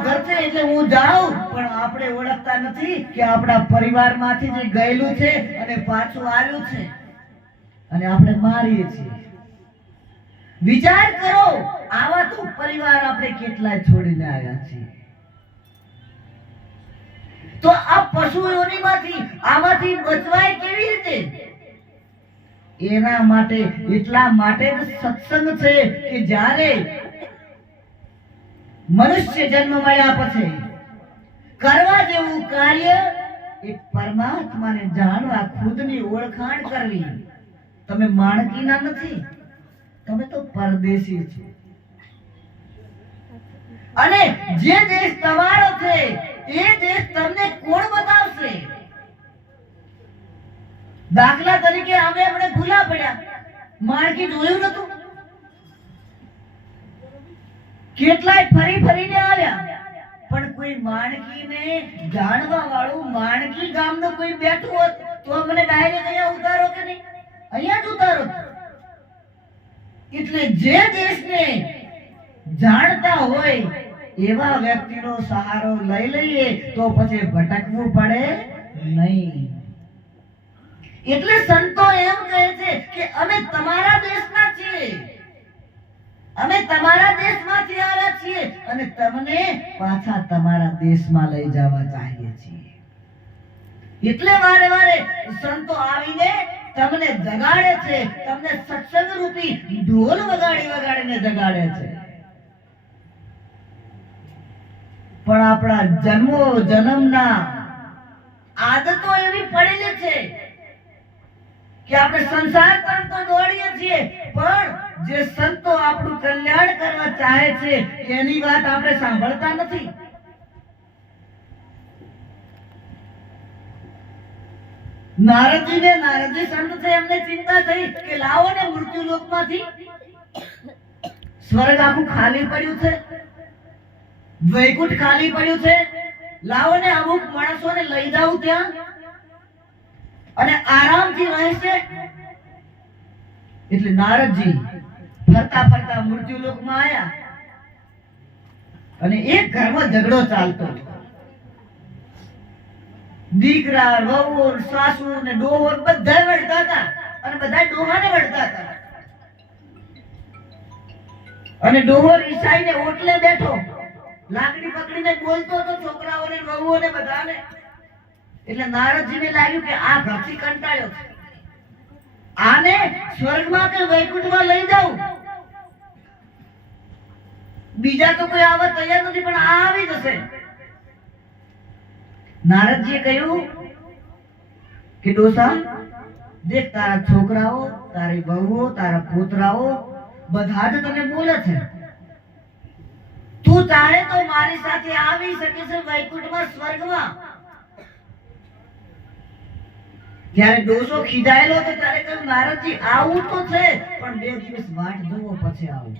મારું ઘર છે એટલે હું જાઉં, પણ આપણે ઓળખતા નથી કે આપણા પરિવારમાંથી જે ગયેલું છે અને પાછું આવ્યું છે અને આપણે મારીએ છીએ. વિચાર કરો, આવા તો પરિવાર આપણે કેટલાય છોડીને આવ્યા છીએ. તો આ પશુ યોનિમાંથી આમાંથી બચવાય કેવી રીતે? એના માટે એટલા માટે સત્સંગ છે કે જ્યારે મનુષ્ય જન્મ મળ્યા પછી કરવા જેવું કાર્ય એ પરમાત્માને જાણવા, ખુદની ઓળખાણ કરવી. તમે માણકીના નથી, તમે તો પરદેશી છો. અને જે દેશ તમારો છે એ દેશ તમને કોણ બતાવશે? દાખલા તરીકે અમે આપણે ભૂલા પડ્યા, માણકી જોયું નતું, કેટલાય ફરી ફરીને આવ્યા, પણ કોઈ માણકીને જાણવા વાળું માણકી ગામનો કોઈ બેઠું હોત તો અમને ડાયરેક્ટ અહીંયા ઉતારો કે નહીં? અહીંયા જ ઉતારો. એટલે જે દેશને જાણતા હોય એવા વ્યક્તિનો સહારો લઈ લઈએ તો પછી ભટકવું પડે નહીં. એટલે સંતો એમ કહે છે કે અમે તમારા દેશના છીએ, અમે તમારા દેશમાંથી આવ્યા છીએ અને તમને પાછા તમારા દેશમાં લઈ જવા ચાહીએ છીએ. એટલે વારે વારે સંતો આવીને તમને જગાડે છે, તમને સત્સંગ રૂપી ઢોલ વગાડીને જગાડે છે. પણ આપણા જન્મના આદતો એવી પડેલી છે કે આપણે સંસાર તરફ તો દોડીએ છીએ, પણ જે સંતો આપણું કલ્યાણ કરવા ચાહે છે એની વાત આપણે સાંભળતા નથી. નારદજી સંત છે, એમને ચિંતા થઈ કે લાવો ને મૃત્યુ લોકમાંથી સ્વર્ગ આખું ખાલી પડ્યું છે, વૈકુંઠ ખાલી પડ્યું છે, લાવો ને અમુક માણસોને લઈ જાવ ત્યાં અને આરામથી રહેશે. એટલે નારદજી ફરતા ફરતા મૃત્યુ લોકમાં આયા અને એક ઘરમાં ઝઘડો ચાલતો. દીકરા, વહુ, સાસુ ને ડોહો બધા વળતા હતા અને બધા ડોહાને વળતા હતા. અને ડોહો રિસાઈને ઓટલે બેઠો, લાકડી પકડીને બોલતો હતો છોકરાઓને, વહુઓને, બધાને. એટલે નારદજીને લાગ્યું કે આ ઘરથી કંટાળ્યો છે, આને સ્વર્ગમાં કે વૈકુંઠમાં લઈ જાઉં. બીજા તો કોઈ આવવા તૈયાર નથી, પણ આ આવી જશે. નારદજીએ કહ્યું કે ડોસા, દેખ તારા છોકરાઓ, તારી વહુઓ, તારા પુત્રાઓ બધા જ તને બોલે છે. તું ચાહે તો મારી સાથે આવી શકે છે વૈકુંઠમાં, સ્વર્ગમાં. ત્યારે ડોસો ખીજાયેલો હતો ત્યારે કહ્યું, નારદજી આવું તો છે, પણ 2 દિવસ વાટ જોવો પછી આવું.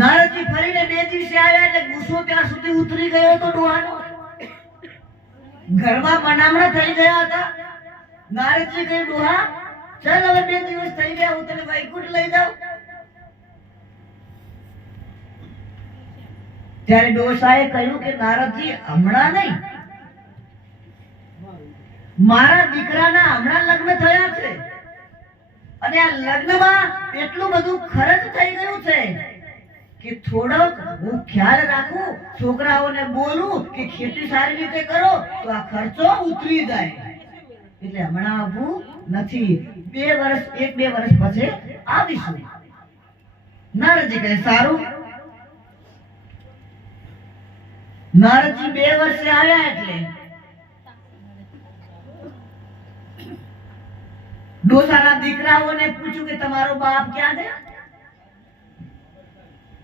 નારદજી ફરીને 2 દિવસે આવ્યા એટલે ગુસ્સો ત્યાં સુધી ઉતરી ગયો હતો ડોહાનો. ઘરમાં મનામણા થઈ ગયા હતા. નારદજી કહ્યું, ડોહા ચાલ હવે 2 દિવસ થઈ ગયા, હું તને વૈકુંઠ લઈ જાઉં. ત્યારે ડોસાએ કહ્યું કે નારદજી હમણાં નહીં, મારા દીકરાના હમણાં લગ્ન થયા છે અને આ લગ્નમાં એટલું બધું ખર્ચ થઈ ગયું છે કે થોડોક હું ખ્યાલ રાખું, છોકરાઓને બોલું કે ખેતી સારી રીતે કરો તો આ ખર્ચો ઉતરી જાય. એટલે હમણાં આવવું નથી, 2 વર્ષ 1-2 વર્ષ પછી આવીશું. નારદજી કહે સારું. નારદજી 2 વર્ષે આવ્યા એટલે ડોસાના દીકરાઓને પૂછ્યું કે તમારો બાપ ક્યાં ગયા?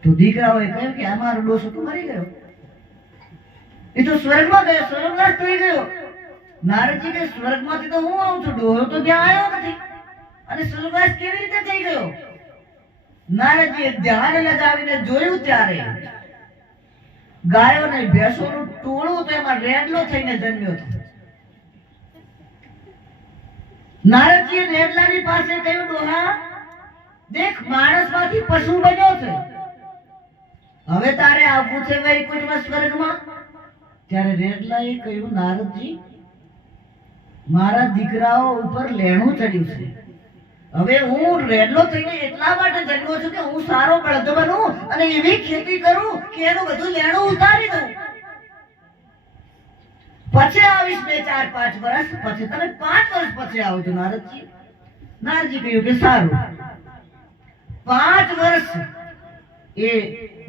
તો દીકરાઓએ કહ્યું કે અમારો ડોસો તો મરી ગયો, એ તો સ્વર્ગમાં ગયો, સ્વર્ગવાસ થઈ ગયો. નારદજી કે સ્વર્ગમાંથી તો હું આવું છું, ડોસો તો ત્યાં આવ્યો નથી અને સ્વર્ગવાસ કેવી રીતે થઈ ગયો? નારદજીએ ધ્યાન લગાવીને જોયું ત્યારે ગાયો ને ભેંસોનું ટોળું તો એમાં રેડલો થઈને જન્મ્યો હતો. નારદજીએ રેડલાની પાસે કહ્યું, ડોહા દેખ, માણસમાંથી પશુ બન્યો છે હવે તારે આવવું છે વૈકુંઠમાં સ્વર્ગમાં? ત્યારે રેડલાએ કહ્યું, નારદજી, મારા દીકરાઓ ઉપર લેણું ચડ્યું છે. હવે હું રેડલો થઈને એટલા માટે જન્મ્યો છું કે હું સારો બળદ બનું અને એવી ખેતી કરું કે એનું બધું લેણું ઉતારી દઉં. પછી આવીશ 2-4-5 વર્ષ પછી. તમે 5 વર્ષ પછી આવજો નારદજી. નારદજી કહ્યું કે સારું. 5 વર્ષ એ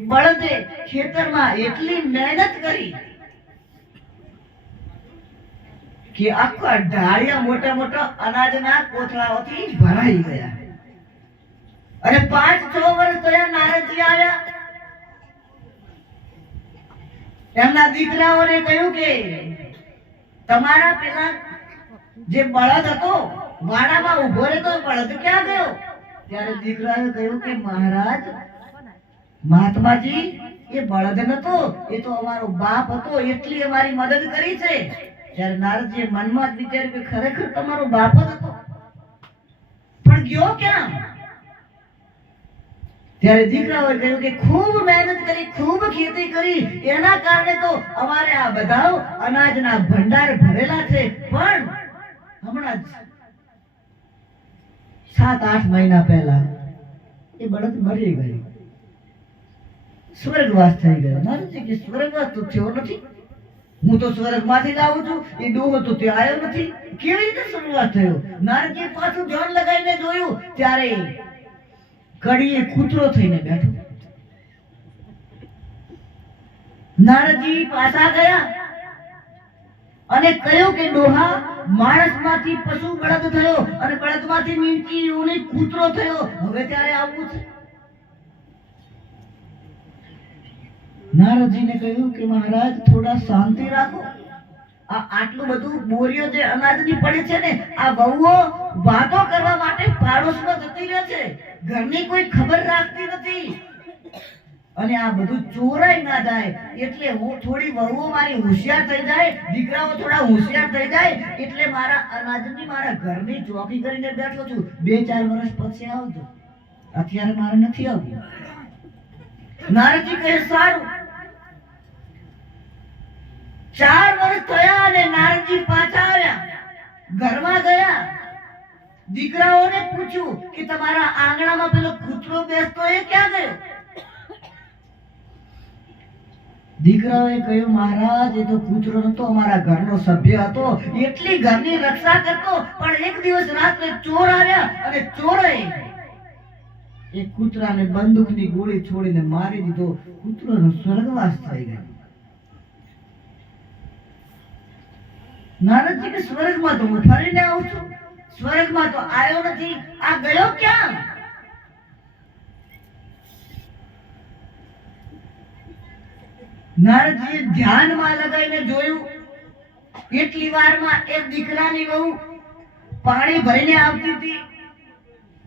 બળદે ખેતરમાં એટલી મહેનત કરી કે આખા ઢાળિયા મોટા મોટા અનાજના કોથળાઓથી ભરાઈ ગયા. અને 5-6 વર્ષ થયા, નારદજી આવ્યા. એમના દીકરાઓને કહ્યું કે તમારા પેલા જે બળદ હતો વાડામાં ઉભો રહેતો બળદ ક્યાં ગયો? ત્યારે દીકરાએ કહ્યું કે મહારાજ, મહાત્માજી, એ બળદ નતો, એ તો અમારો બાપ હતો, એટલી અમારી મદદ કરી છે. ત્યારે નારદજીએ મનમાં જ વિચાર્યું કે ખરેખર તમારો બાપ જ હતો, પણ ગયો ક્યાં? ત્યારે દીકરાઓએ કહ્યું કે ખૂબ મહેનત કરી, ખૂબ ખેતી કરી, એના કારણે તો અમારે આ બધા અનાજના ભંડાર ભરેલા છે. પણ હમણાં જ 7-8 મહિના પહેલા એ બળદ મરી ગયો, સ્વર્ગવાસ થઈ ગયો. નારદજી કે સ્વર્ગવાસ તો થયો નથી, હું તો સ્વર્ગમાંથી જ આવું છું, એ ડોહો તો ત્યાં આવ્યો નથી, કેવી રીતે સ્વર્ગવાસ થયો? નારદજીએ પાછું ધ્યાન લગાવીને જોયું, ત્યારે કડીએ કૂતરો થઈને બેઠો. નારદજી પાછા ગયા અને કહ્યું કે ડોહા, માણસમાંથી પશુ બળદ થયો અને બળદમાંથી નીચી યોની કૂતરો થયો, હવે ત્યારે આવવું છે. નારદજીને કહ્યું કે મહારાજ, થોડા શાંતિ રાખો. આટલું બધું બોરીઓ જે અનાજની પડે છે ને, આ વહુઓ વાતો કરવા માટે પાડોશમાં જતી રહે છે, ઘરની કોઈ ખબર રાખતી નથી. અને આ બધું ચોરાઈ ના જાય એટલે હું થોડી વહુઓ મારી હોશિયાર થઈ જાય, દીકરાઓ થોડા હોશિયાર થઈ જાય એટલે મારા અનાજની, મારા ઘરની ચોકી કરીને બેઠો છું. 2-4 વર્ષ પછી આવજો, અત્યારે મારે નથી આવવું. નારદજી કહે સારું. 4 વર્ષ થયા અને નારદજી પાછા આવ્યા, ઘરમાં ગયા. દીકરાઓને પૂછ્યું કે તમારા આંગણામાં પેલો કૂતરો બેસતો એ ક્યાં ગયો? દીકરાઓએ કહ્યું, મહારાજ, એ તો કૂતરો નતો, અમારા ઘરનો સભ્ય હતો, એટલી ઘરની રક્ષા કરતો. પણ એક દિવસ રાત્રે ચોર આવ્યા અને ચોરે એ કૂતરાને બંદૂકની ગોળી છોડીને મારી દીધો. કૂતરોનો સ્વર્ગવાસ થઈ ગયો. નારદજી કે સ્વર્ગમાં તો હું ફરીને આવું છું, સ્વર્ગમાં તો આવ્યો નથી, આ ગયો ક્યાં? નારદજીએ ધ્યાનમાં લગાવીને જોયું. એટલી વારમાં એક દીકરાની વહુ પાણી ભરીને આવતી હતી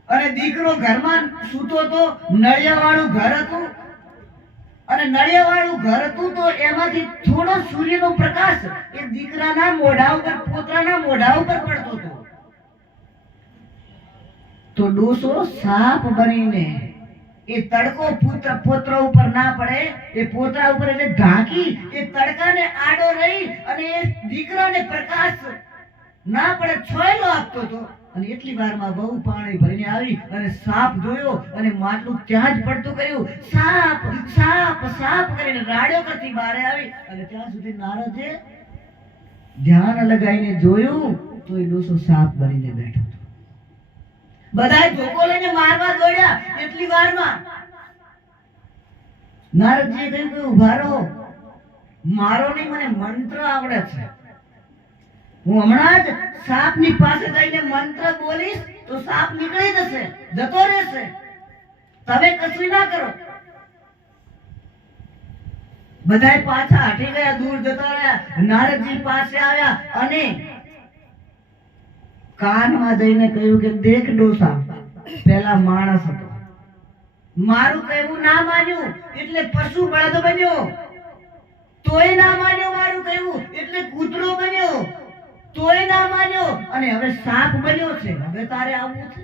અને દીકરો ઘરમાં સૂતો હતો. નળિયાવાળું ઘર હતું અને નળિયાવાળું ઘર હતું તો એમાંથી થોડો સૂર્યનો પ્રકાશ એ દીકરાના મોઢા ઉપર, પોતરાના મોઢા ઉપર પડતો હતો. તો ડોસો સાપ બનીને એ તડકો પોતરા ઉપર ના પડે, એ પોતરા ઉપર એટલે ઢાંકી એ તડકાને આડો રહી અને એ દીકરાને પ્રકાશ ના પડે છોયલો આપતો હતો. અને એટલી વારમાં બહુ પાણી ભરીને આવી અને સાપ જોયો અને માટલું ત્યાં જ પડતું કર્યું. સાપ સાપ સાપ કરીને રાડ્યો કરતી બહાર આવી અને ત્યાં સુધી નારદે ધ્યાન લગાવીને જોયું તો એ ડોસો સાપ બનીને બેઠો હતો. બધાએ ધોકો લઈને મારવા દોડ્યા. એટલી વારમાં નારદજીએ કહ્યું કે ઉભા રહો, મારો નહીં, મને મંત્ર આવડે છે. હું હમણાં જ સાપની પાસે જઈને મંત્ર બોલીશ તો સાપ નીકળી જશે, જતો રહેશે, તમે કશું ના કરો. બધાએ પાછા હટી ગયા, દૂર જતા રહ્યા. નારદજી પાસે આવ્યા અને કાનમાં જઈને કહ્યું કે દેખ ડોસા, પેલા માણસ હતો, મારું કહેવું ના માન્યું એટલે પશુ બળદ બન્યો, તોય ના માન્યો મારું કહેવું એટલે કૂતરો બન્યો, તોય ના માન્યો અને હવે સાપ બન્યો છે. હવે તારે આવવું છે.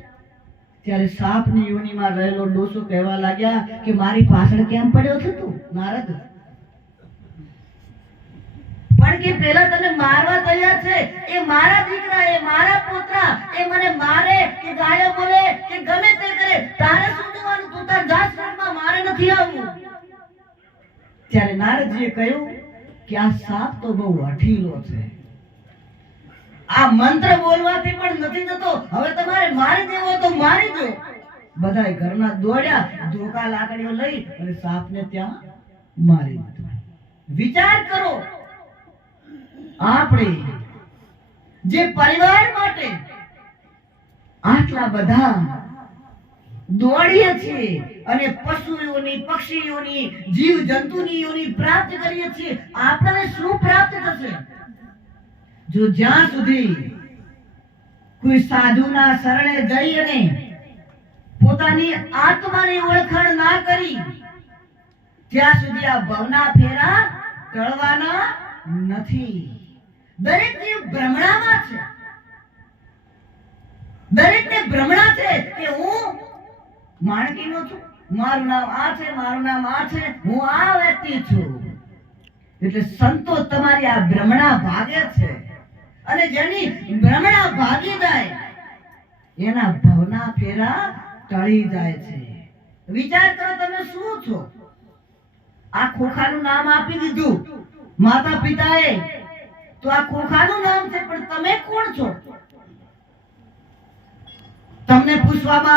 ત્યારે સાપની યોનિમાં રહેલો ડોસો કહેવા લાગ્યા કે મારી પાછળ કેમ પડ્યો છે તું નારદ? પણ કે પેલા તને મારવા તૈયાર છે, એ મારા દીકરા, એ મારા પુત્ર, એ મને મારે કે ગાયો બોલે કે ગમે તે કરે, તારે શું જોવાનું? તું તાર જાત સ્વર્ગમાં, મારે નથી આવવું. ત્યારે નારદજીએ કહ્યું કે આ સાપ તો બહુ અઠીલો છે, આ મંત્ર બોલવાથી પણ નથી જતો, હવે તમારે મારી દેવો તો મારી દો. બધાય ઘરના દોડ્યા, ધોકા લાકડીઓ લઈ અને સાપને ત્યાં મારી દીધો. વિચાર કરો, આપણે જે પરિવાર માટે આટલા બધા દોડીએ છીએ અને પશુઓની, પક્ષીઓની, જીવ જંતુની યોની પ્રાપ્ત કરીએ છીએ, આપણને શું પ્રાપ્ત થશે? જો જ્યાં સુધી કોઈ સાધુના શરણે જઈ અને પોતાની આત્માની ઓળખાણ ના કરી, ત્યાં સુધી આ ભવના ફેરા ટળવાના નથી. દરેક જીવ ભ્રમણામાં છે, દરેકને ભ્રમણા છે કે હું માણકીનો છું, મારું નામ આ છે, મારું નામ આ છે, હું આ વ્યક્તિ છું. એટલે સંતો તમારી આ ભ્રમણા ભાગે છે, અને જેની ભ્રમણા ભાગી જાય એના ભવના ફેરા ટળી જાય છે. વિચાર કરો, તમે શું છો? આ ખોખાનું નામ આપી દીધું માતા પિતાએ, તો આ ખોખાનું નામ છે, પણ તમે કોણ છો? તમને પૂછવામાં